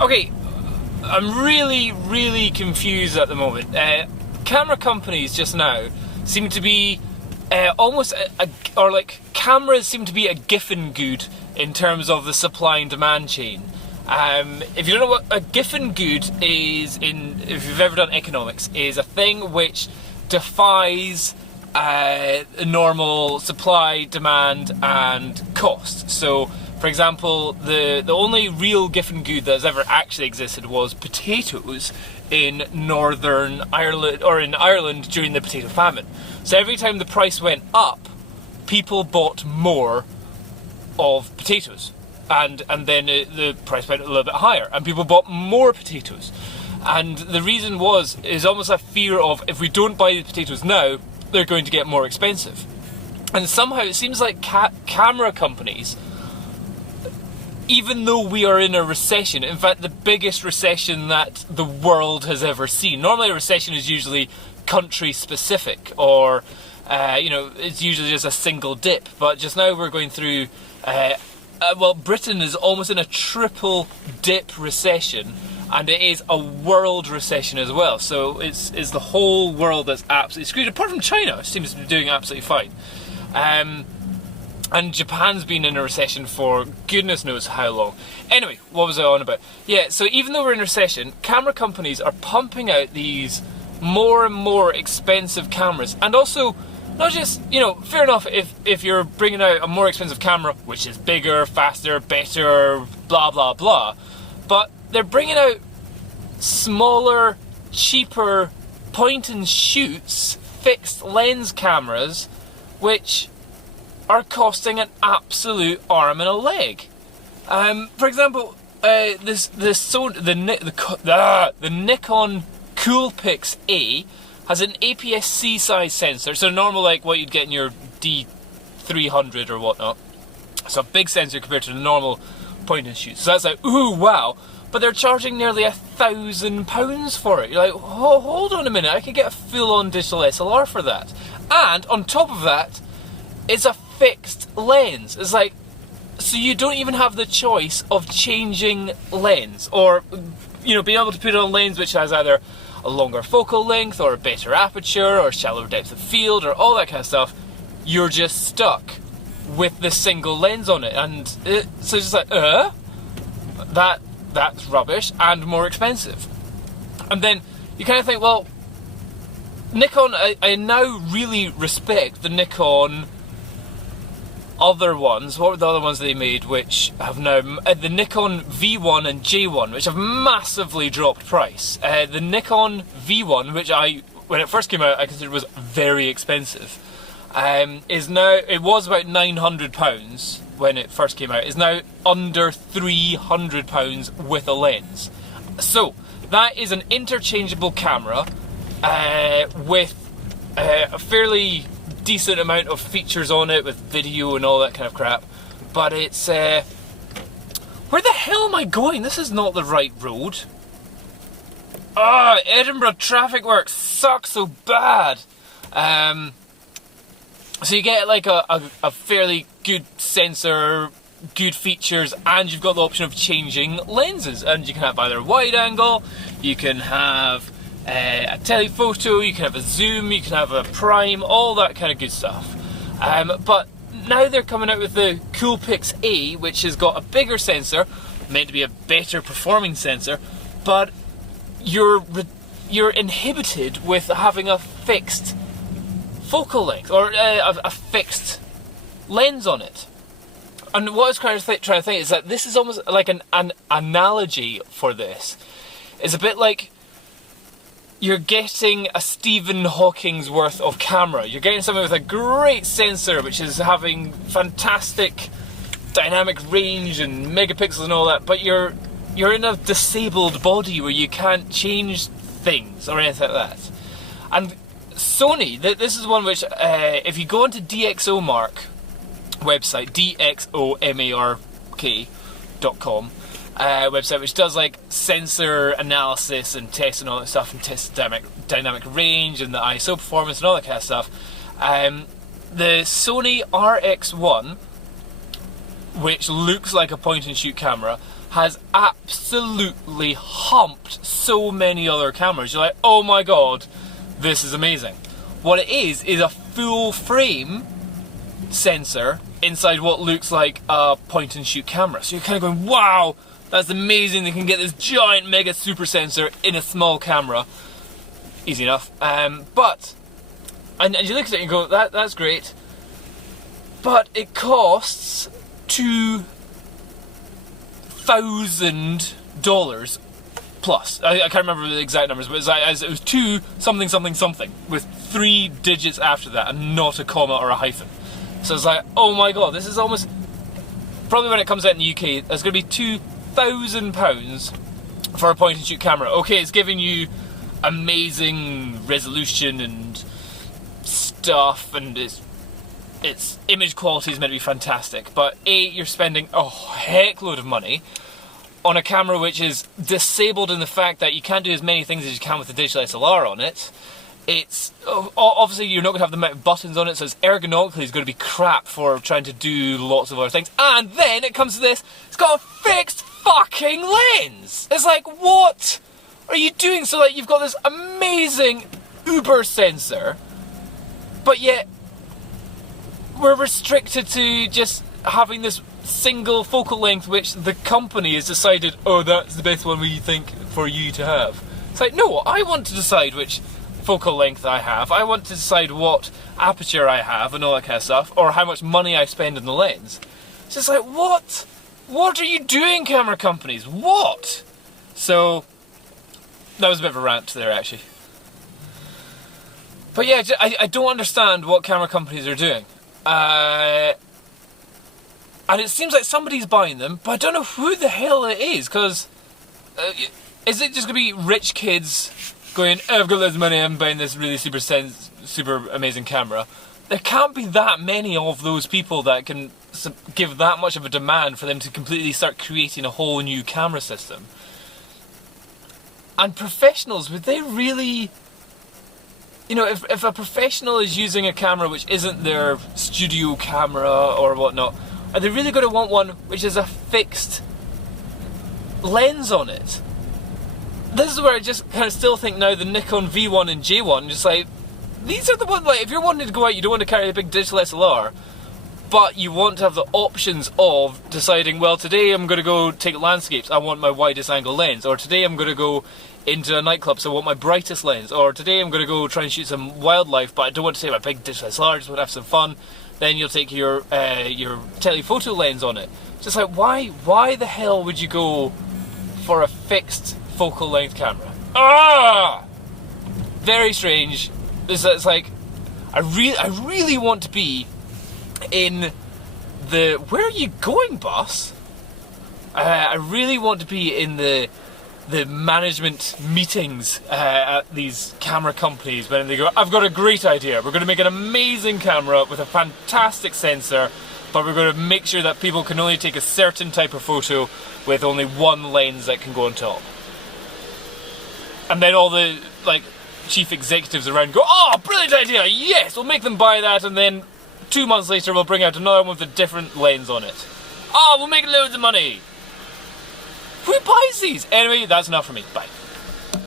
Okay, I'm really confused at the moment. Camera companies just now seem to be almost cameras seem to be a Giffen good in terms of the supply and demand chain. If you don't know what a Giffen good is, if you've ever done economics, is a thing which defies normal supply, demand, and cost. So, for example, the only real Giffen good that has ever actually existed was potatoes in Northern Ireland, or in Ireland during the potato famine. So every time the price went up, people bought more of potatoes, and then the price went a little bit higher, and people bought more potatoes. And the reason is almost a fear of, if we don't buy the potatoes now, they're going to get more expensive. And somehow it seems like camera companies, even though we are in a recession, in fact the biggest recession that the world has ever seen. Normally a recession is usually country specific, or it's usually just a single dip, but just now we're going through Britain is almost in a triple dip recession, and it is a world recession as well. So it's the whole world that's absolutely screwed, apart from China, which seems to be doing absolutely fine. And Japan's been in a recession for goodness knows how long. Anyway, what was I on about? Yeah, so even though we're in a recession, camera companies are pumping out these more and more expensive cameras. And also, not just, fair enough if you're bringing out a more expensive camera, which is bigger, faster, better, blah, blah, blah. But they're bringing out smaller, cheaper point-and-shoots, fixed lens cameras, which are costing an absolute arm and a leg. For example, the Nikon Coolpix A has an APS-C size sensor, so normal like what you'd get in your D300 or whatnot. So a big sensor compared to the normal point and shoot. So that's like, ooh, wow. But they're charging nearly £1,000 for it. You're like, oh, hold on a minute, I could get a full-on digital SLR for that. And on top of that, it's a fixed lens. It's like, so you don't even have the choice of changing lens, or being able to put on a lens which has either a longer focal length or a better aperture or shallower depth of field or all that kind of stuff. You're just stuck with the single lens on it, and so it's just like, that's rubbish and more expensive. And then you kind of think, well, Nikon, I now really respect the Nikon other ones. What were the other ones they made which have now, the Nikon V1 and J1, which have massively dropped price. The Nikon V1, which when it first came out I considered was very expensive, is now, it was about £900 when it first came out, is now under £300 with a lens. So that is an interchangeable camera with a fairly decent amount of features on it, with video and all that kind of crap. But it's where the hell am I going? This is not the right road. Edinburgh traffic work sucks so bad. So you get like a fairly good sensor, good features, and you've got the option of changing lenses, and you can have either a wide angle, you can have a telephoto, you can have a zoom, you can have a prime, all that kind of good stuff. But now they're coming out with the Coolpix A, which has got a bigger sensor, meant to be a better performing sensor, but you're inhibited with having a fixed focal length, or a fixed lens on it. And what I was trying to think is that this is almost like an analogy for this. It's a bit like you're getting a Stephen Hawking's worth of camera. You're getting something with a great sensor, which is having fantastic dynamic range and megapixels and all that, but you're in a disabled body where you can't change things or anything like that. And Sony, this is one which, if you go onto DxOMark website, DxOMark.com, website which does like sensor analysis and tests and all that stuff, and tests dynamic range and the ISO performance and all that kind of stuff. The Sony RX1, which looks like a point and shoot camera, has absolutely humped so many other cameras. You're like, oh my god, this is amazing. What it is a full frame sensor inside what looks like a point and shoot camera. So you're kind of going, wow, that's amazing, they can get this giant mega super sensor in a small camera. Easy enough. But you look at it and go, that's great, but it costs $2,000 plus. I can't remember the exact numbers, but it was 2 something something something with 3 digits after that and not a comma or a hyphen. So it's like, oh my god, this is almost, probably when it comes out in the UK, it's going to be £2,000 for a point and shoot camera. Okay, it's giving you amazing resolution and stuff, and its image quality is meant to be fantastic, but you're spending a heck load of money on a camera which is disabled in the fact that you can't do as many things as you can with the digital SLR on it. It's obviously you're not going to have the amount of buttons on it, so it's ergonomically it's going to be crap for trying to do lots of other things. And then it comes to this, it's got a fixed fucking lens. It's like, what are you doing? So like, you've got this amazing uber sensor, but yet we're restricted to just having this single focal length which the company has decided, oh, that's the best one we think for you to have. It's like, no, I want to decide which focal length I have, I want to decide what aperture I have and all that kind of stuff, or how much money I spend on the lens. It's just like, what are you doing, camera companies? What? So that was a bit of a rant there, actually. But yeah, I don't understand what camera companies are doing. And it seems like somebody's buying them, but I don't know who the hell it is, because is it just going to be rich kids going, oh, I've got loads of money, I'm buying this really super amazing camera? There can't be that many of those people that can give that much of a demand for them to completely start creating a whole new camera system. And professionals, would they really... You know, if a professional is using a camera which isn't their studio camera or whatnot, are they really going to want one which has a fixed lens on it? This is where I just kind of still think now the Nikon V1 and J1, just like, these are the ones, like, if you're wanting to go out, you don't want to carry a big digital SLR, but you want to have the options of deciding, well, today I'm going to go take landscapes, I want my widest angle lens, or today I'm going to go into a nightclub, so I want my brightest lens, or today I'm going to go try and shoot some wildlife, but I don't want to take my big digital SLR, I just want to have some fun. Then you'll take your telephoto lens on it. Just like, why the hell would you go for a fixed focal length camera? Ah! Very strange. It's like, I really want to be in the... Where are you going, boss? I really want to be in the management meetings at these camera companies when they go, I've got a great idea, we're going to make an amazing camera with a fantastic sensor, but we're going to make sure that people can only take a certain type of photo with only one lens that can go on top. And then all the like chief executives around go, oh, brilliant idea, yes, we'll make them buy that, and then 2 months later we'll bring out another one with a different lens on it. Oh, we'll make loads of money. Who buys these? Anyway, that's enough for me. Bye.